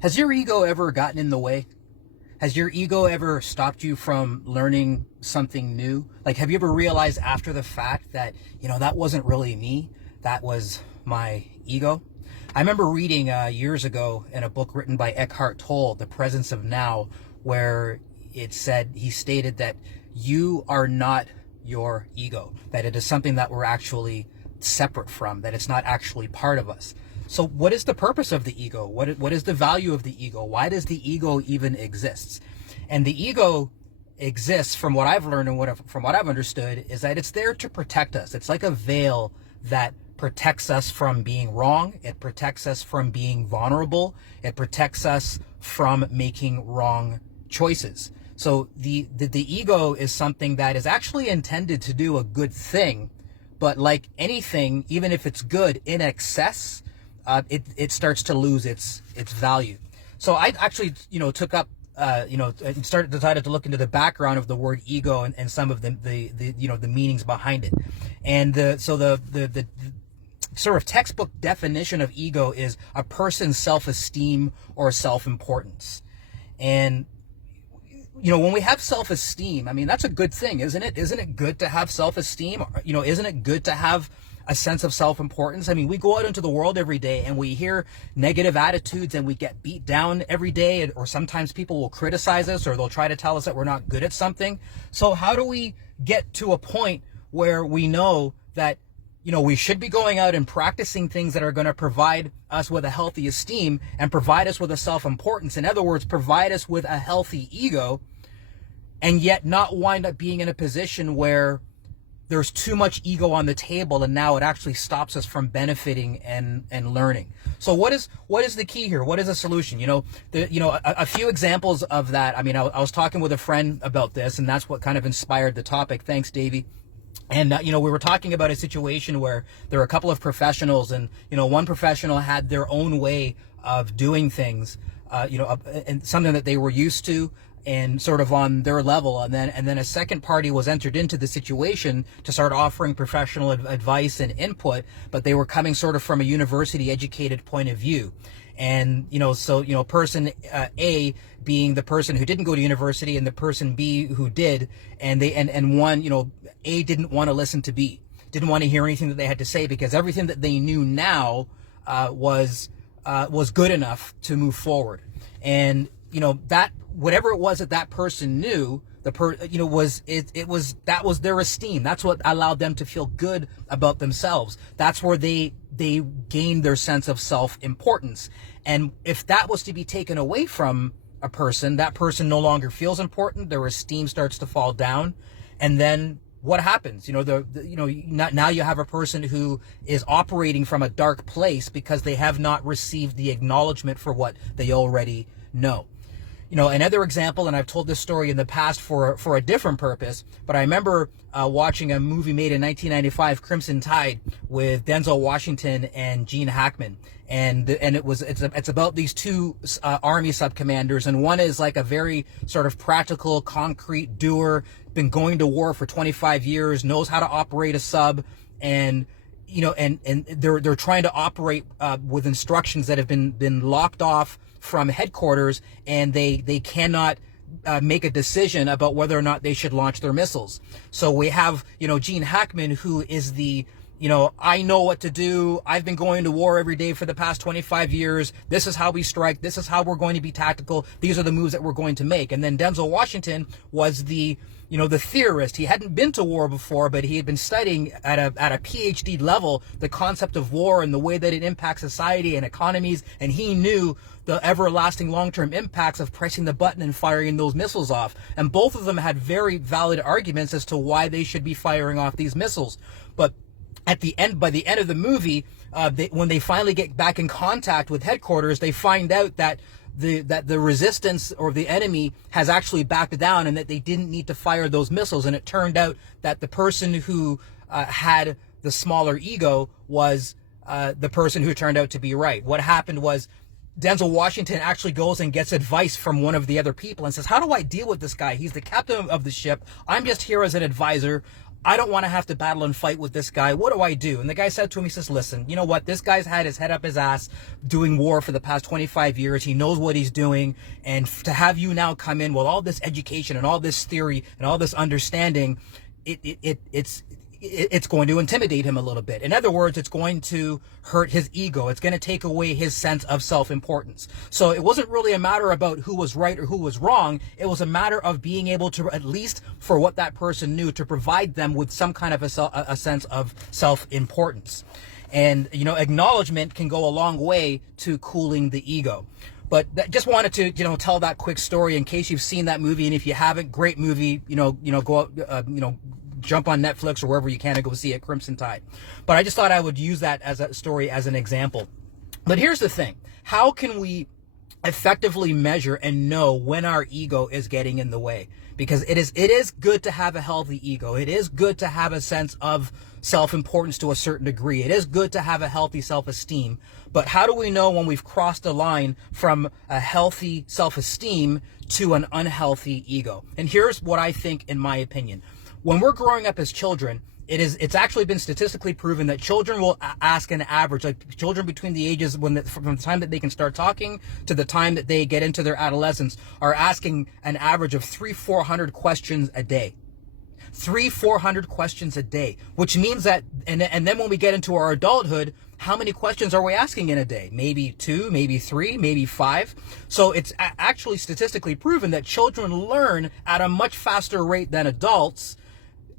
Has your ego ever gotten in the way? Has your ego ever stopped you from learning something new? Like, have you ever realized after the fact that, that wasn't really me? That was my ego? I remember reading years ago in a book written by Eckhart Tolle, The Presence of Now, where he stated that you are not your ego, that it is something that we're actually separate from, that it's not actually part of us. So what is the purpose of the ego? What is the value of the ego? Why does the ego even exist? And the ego exists, from what I've learned and from what I've understood, is that it's there to protect us. It's like a veil that protects us from being wrong. It protects us from being vulnerable. It protects us from making wrong choices. So the ego is something that is actually intended to do a good thing, but like anything, even if it's good in excess, it starts to lose its value. So I actually, took up, and decided to look into the background of the word ego and some of the meanings behind it. And the sort of textbook definition of ego is a person's self-esteem or self-importance. And, when we have self-esteem, I mean, that's a good thing, isn't it? Isn't it good to have self-esteem? Isn't it good to have a sense of self-importance? I mean, we go out into the world every day and we hear negative attitudes and we get beat down every day, or sometimes people will criticize us or they'll try to tell us that we're not good at something. So how do we get to a point where we know that, we should be going out and practicing things that are going to provide us with a healthy esteem and provide us with a self-importance? In other words, provide us with a healthy ego, and yet not wind up being in a position where there's too much ego on the table and now it actually stops us from benefiting and learning. So what is the key here? What is the solution? A few examples of that. I mean, I was talking with a friend about this, and that's what kind of inspired the topic. Thanks, Davey. And, we were talking about a situation where there were a couple of professionals, and, one professional had their own way of doing things, and something that they were used to and sort of on their level. And then a second party was entered into the situation to start offering professional advice and input, but they were coming sort of from a university educated point of view. And, person A being the person who didn't go to university and the person B who did, and A didn't want to listen to B, didn't want to hear anything that they had to say, because everything that they knew now was good enough to move forward. And, that whatever it was that person knew, that was their esteem. That's what allowed them to feel good about themselves. That's where they gained their sense of self-importance. And if that was to be taken away from a person, that person no longer feels important. Their esteem starts to fall down, and then what happens? Now you have a person who is operating from a dark place because they have not received the acknowledgement for what they already know. Another example, and I've told this story in the past for a different purpose, but I remember watching a movie made in 1995, Crimson Tide, with Denzel Washington and Gene Hackman. And it's about these two army sub-commanders, and one is like a very sort of practical, concrete doer, been going to war for 25 years, knows how to operate a sub, and they're trying to operate with instructions that have been locked off from headquarters, and they cannot make a decision about whether or not they should launch their missiles. So we have, Gene Hackman, who is the, I know what to do. I've been going to war every day for the past 25 years. This is how we strike. This is how we're going to be tactical. These are the moves that we're going to make. And then Denzel Washington was the theorist. He hadn't been to war before, but he had been studying at a PhD level the concept of war and the way that it impacts society and economies. And he knew the everlasting long-term impacts of pressing the button and firing those missiles off. And both of them had very valid arguments as to why they should be firing off these missiles. But by the end of the movie, when they finally get back in contact with headquarters, they find out that the resistance or the enemy has actually backed down, and that they didn't need to fire those missiles. And it turned out that the person who had the smaller ego was the person who turned out to be right. What happened was Denzel Washington actually goes and gets advice from one of the other people and says, how do I deal with this guy? He's the captain of the ship. I'm just here as an advisor. I don't want to have to battle and fight with this guy. What do I do? And the guy said to him, he says, listen, you know what? This guy's had his head up his ass doing war for the past 25 years. He knows what he's doing. And to have you now come in with all this education and all this theory and all this understanding, it's going to intimidate him a little bit. In other words, it's going to hurt his ego. It's going to take away his sense of self-importance. So it wasn't really a matter about who was right or who was wrong. It was a matter of being able to, at least for what that person knew, to provide them with some kind of a sense of self-importance. And, you know, acknowledgement can go a long way to cooling the ego. But just wanted to, you know, tell that quick story in case you've seen that movie. And if you haven't, great movie, go out, jump on Netflix or wherever you can and go see it, Crimson Tide. But I just thought I would use that as a story as an example. But here's the thing. How can we effectively measure and know when our ego is getting in the way? Because it is good to have a healthy ego. It is good to have a sense of self-importance to a certain degree. It is good to have a healthy self-esteem. But how do we know when we've crossed a line from a healthy self-esteem to an unhealthy ego? And here's what I think, in my opinion. When we're growing up as children, it's actually been statistically proven that children will ask an average, like children between the ages from the time that they can start talking to the time that they get into their adolescence, are asking an average of 400 questions a day. 400 questions a day, which means that, and then when we get into our adulthood, how many questions are we asking in a day? Maybe 2, maybe 3, maybe 5. So it's actually statistically proven that children learn at a much faster rate than adults.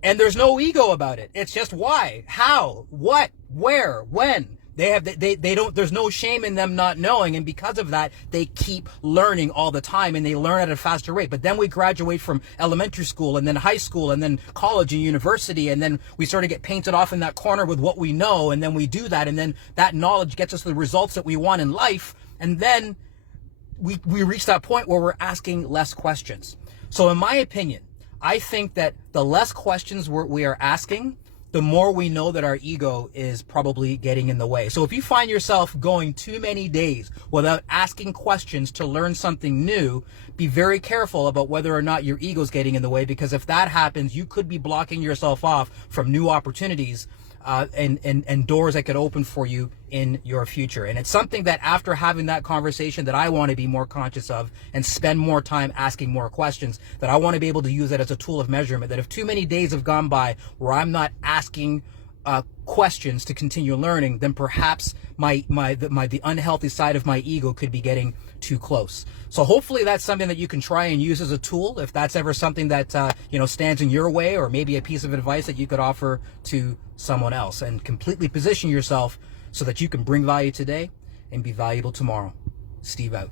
And there's no ego about it. It's just why, how, what, where, when. They don't, there's no shame in them not knowing. And because of that, they keep learning all the time and they learn at a faster rate. But then we graduate from elementary school and then high school and then college and university. And then we sort of get painted off in that corner with what we know. And then we do that. And then that knowledge gets us the results that we want in life. And then we reach that point where we're asking less questions. So in my opinion, I think that the less questions we are asking, the more we know that our ego is probably getting in the way. So if you find yourself going too many days without asking questions to learn something new, be very careful about whether or not your ego is getting in the way, because if that happens, you could be blocking yourself off from new opportunities and doors that could open for you in your future. And it's something that after having that conversation that I want to be more conscious of and spend more time asking more questions, that I want to be able to use that as a tool of measurement, that if too many days have gone by where I'm not asking questions to continue learning, then perhaps the unhealthy side of my ego could be getting too close. So hopefully that's something that you can try and use as a tool, if that's ever something that stands in your way, or maybe a piece of advice that you could offer to someone else, and completely position yourself so that you can bring value today and be valuable tomorrow. Steve out.